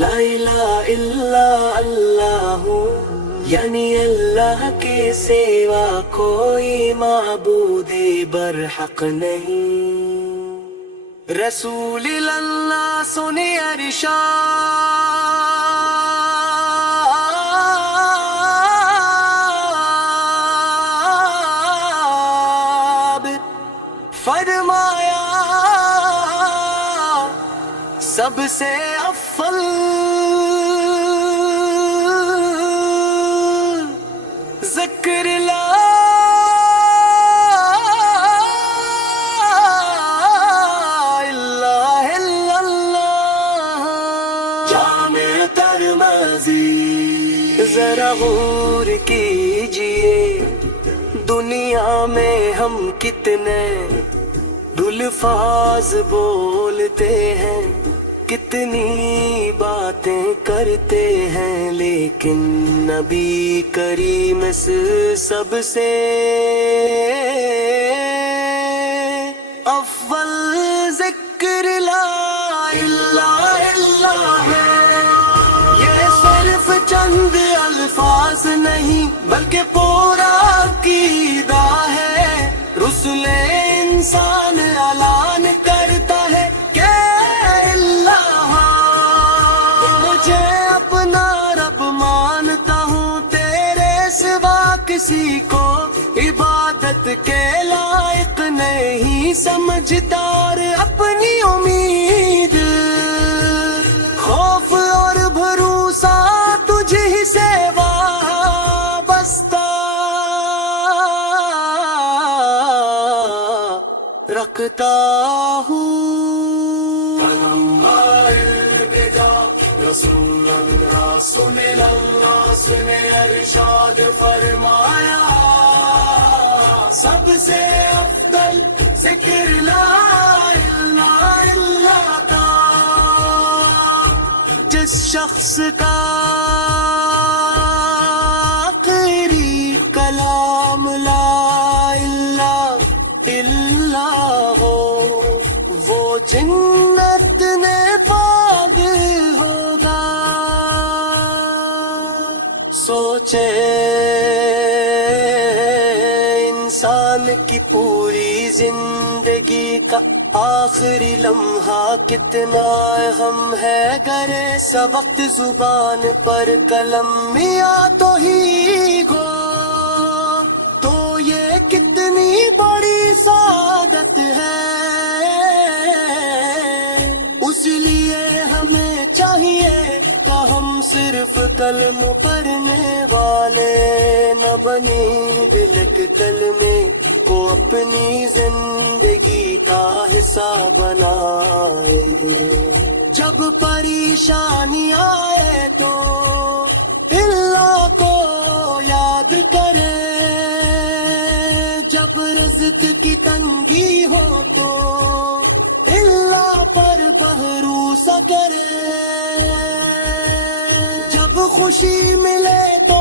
لا الہ الا اللہ یعنی اللہ کے سوا کوئی معبود برحق نہیں. رسول اللہ سنے ارشاد فرمایا سب سے افضل ذکر لا الہ الا اللہ. جامع ترمذی. ذرا غور کیجئے دنیا میں ہم کتنے الفاظ بولتے ہیں، کتنی باتیں کرتے ہیں، لیکن نبی کریم سب سے افضل ذکر لا الہ الا ہے. یہ صرف چند الفاظ نہیں بلکہ پورا عقیدہ ہے. رسول انسان اعلان کرتا ہے کہ اللہ مجھے اپنا رب مانتا ہوں، تیرے سوا کسی کو عبادت کے لائق نہیں سمجھتا، اور اپنی امید خوف اور بھروسہ تجھ ہی سے وابستہ رکھتا ہوں. رسول اللہ سنے ارشاد فرمایا سب سے افضل ذکر لا الہ الا اللہ. جس شخص کا آخری کلام لا الہ الا ہو، وہ جنت میں پاگل ہوگا. سوچے انسان کی پوری زندگی کا آخری لمحہ کتنا اہم ہے. گرے سا وقت زبان پر قلم میاں تو ہی گو، تو یہ کتنی بڑی سعادت ہے. اس لیے ہمیں چاہیے کہ ہم صرف کلم پڑھنے والے نہ بنی، دل کے کلمے کو اپنی زندگی کا حصہ بنائے. جب پریشانی آئے تو اللہ کو یاد کرے، جب رزق کی تنگی ہو تو اللہ پر بھروسہ کرے، جب خوشی ملے تو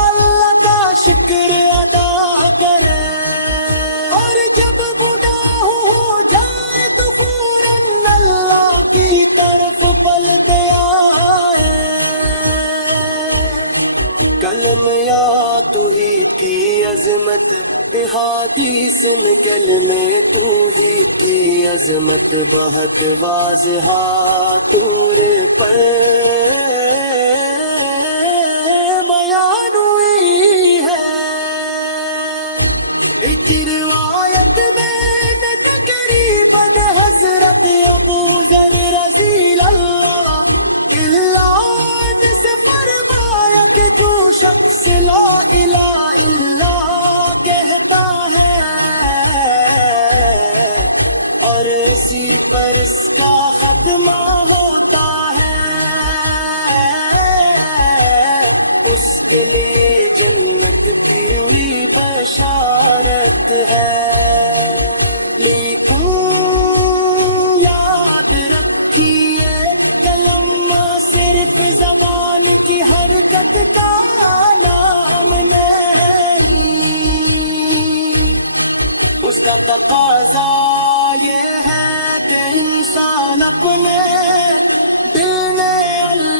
اللہ کا شکر ادا کرے، اور جب بوڑھا ہو جائے تو فوراً اللہ کی طرف پلٹ آئے. کلم یا توحید کی عظمت احادیث میں کلمے توحید کی عظمت بہت واضح طور پر بیان ہوئی ہے. ایک روایت میں قریباً حضرت ابو ذر رضی اللہ سے فرمایا کہ جو شخص لا الہ الا کہتا ہے اور اسی پر اس کا خاتمہ ہوتا ہے، اس کے لیے جنت کی ہوئی بشارت ہے. لیکن یاد رکھیے کلمہ صرف زبان کی حرکت کا نام نہیں، اس کا تقاضا یہ ہے کہ انسان اپنے دل میں اللہ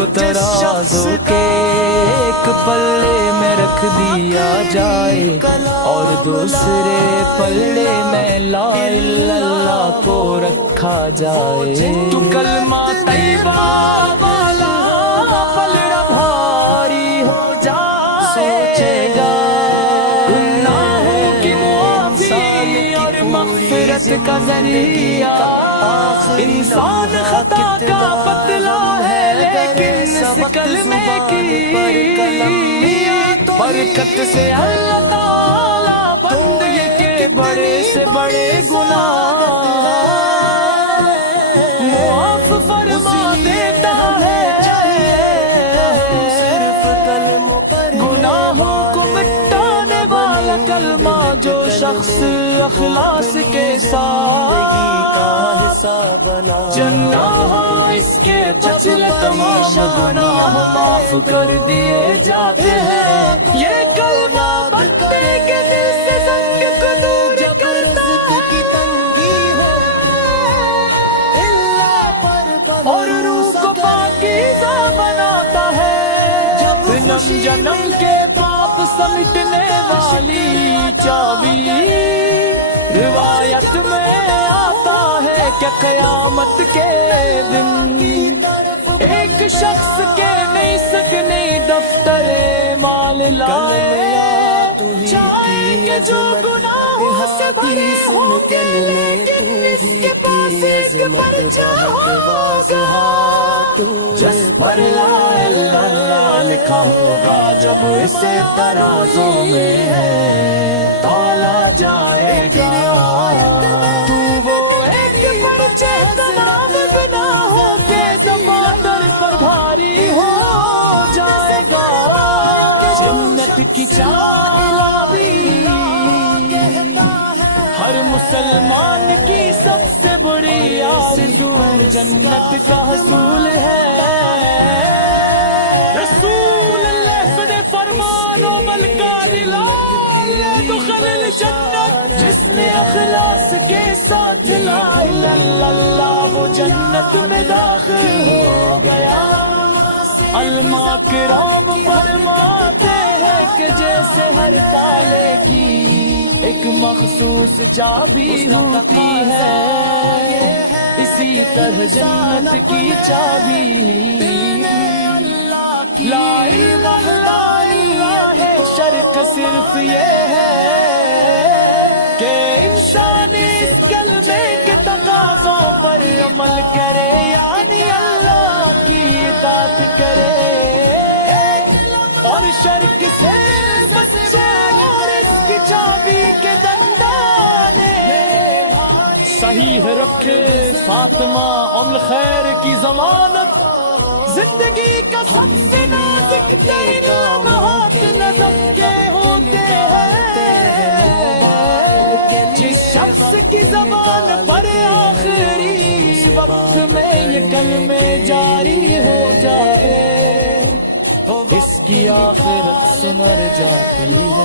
کو ترازو کے ایک پلے میں رکھ دیا جائے اور دوسرے پلے میں لا الہ الا اللہ کو رکھا جائے، تو کلمہ طیبہ والا پلڑا بھاری ہو جائے گا، گناہوں کی معافی اور مغفرت کا ذریعہ۔ انسان خطا کا پتلا ہے لیکن اس کلمے کی برکت سے اللہ تعالیٰ بندے کے بڑے سے بڑے گناہ معاف فرما دیتا ہے، گناہوں کو مٹانے والا کلمہ جو شخص اخلاص کے ساتھ جنا ہو اس کے پچھلے تمام گناہ معاف کر دیے جاتے ہیں۔ یہ کلمہ بندے کے دل سے زنگ کو دور کرتا اور روح کو پاکیزہ بناتا ہے، جنم جنم کے پاپ سمیٹنے والی چابی۔ روایت میں آتا ہے کہ قیامت کے دن ایک شخص کے نہیں سکنے دفتر مال لائے، چاہے کہ جو گناہوں سے بھرے ہوتے لیکن اس کے پاس ایک پرچہ ہوگا جس پر لا الہ الا اللہ لکھا ہوگا، جب اسے ترازو میں ہے تالا جائے گا، تو وہ ایک پرچہ تمام گناہوں کے دفاتر پر بھاری ہو جائے گا۔ جنت کی چابی ہر مسلمان کی سب سے بڑی آرزو جنت کا حصول ہے۔ رسول اللہ سے فرمان و عمل کا لا دخل الجنت، جس نے اخلاص کے ساتھ لا الہ الا اللہ وہ جنت میں داخل ہو گیا۔ علماء کرام فرماتے ہیں کہ جیسے ہر تالے کی ایک مخصوص چابی ہوتی ہے، اسی طرح جنت کی چابی لا الہ الا اللہ ہے۔ شرط صرف یہ ہے کہ انسان اس کلمے کے تقاضوں پر عمل کرے، یعنی اللہ کی اطاعت کرے اور شرک سے بچے اور اس کی چابی کے دندانے صحیح رکھے۔ فاطمہ ام الخیر کی ضمانت زندگی کا سب سے نازک ترین لمحات نظم کے ہوتے ہیں، جس شخص کی زبان پر آخری وقت میں یہ کلمے جاری ہو جائے اس کی آخرت سمر جاتی ہے۔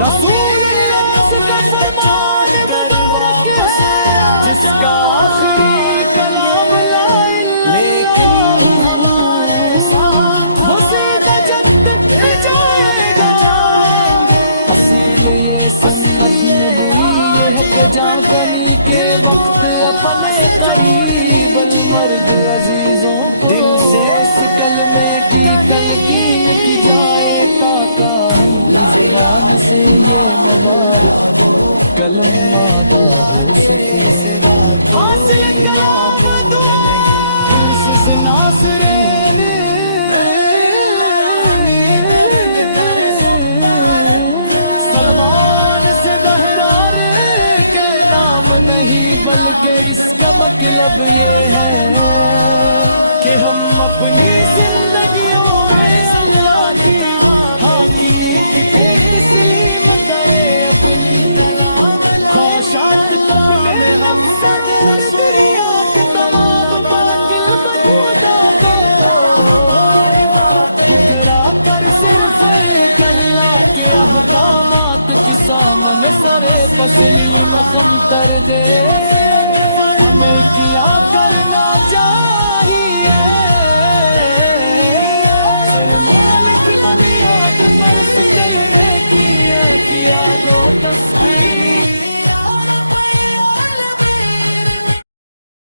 رسول اللہ کا فرمان مبارک ہے، جس کا آخری کلام لا الہ الا اللہ وہ سیدھا جنت میں جائے گا۔ اصل یہ سنت نبوی یہ ہے کہ جاں فنی کے وقت اپنے قریب المرگ عزیزوں کو دل سے اس کلمے کی تلقین کی جائے، تاکہ ہم کی زبان سے یہ مبارک کلمہ ادا ہو سکے۔ حاصل کلام دعا سے ناصرین سلمان سے دہرار کے نام نہیں، بلکہ اس کا مطلب یہ ہے کہ ہم اپنی زندگیوں میں اللہ کی حاکمیت کی تسلیم کریں، اپنی خواہشات اپنے ہم نظریات تمام ٹھکرا کر صرف ایک اللہ کے احکامات کی سامنے سرے تسلیم کم کر دے۔ ہمیں کیا کرنا چاہیے بنیاد مرض کرنے کی ہے، کیا دو تصویر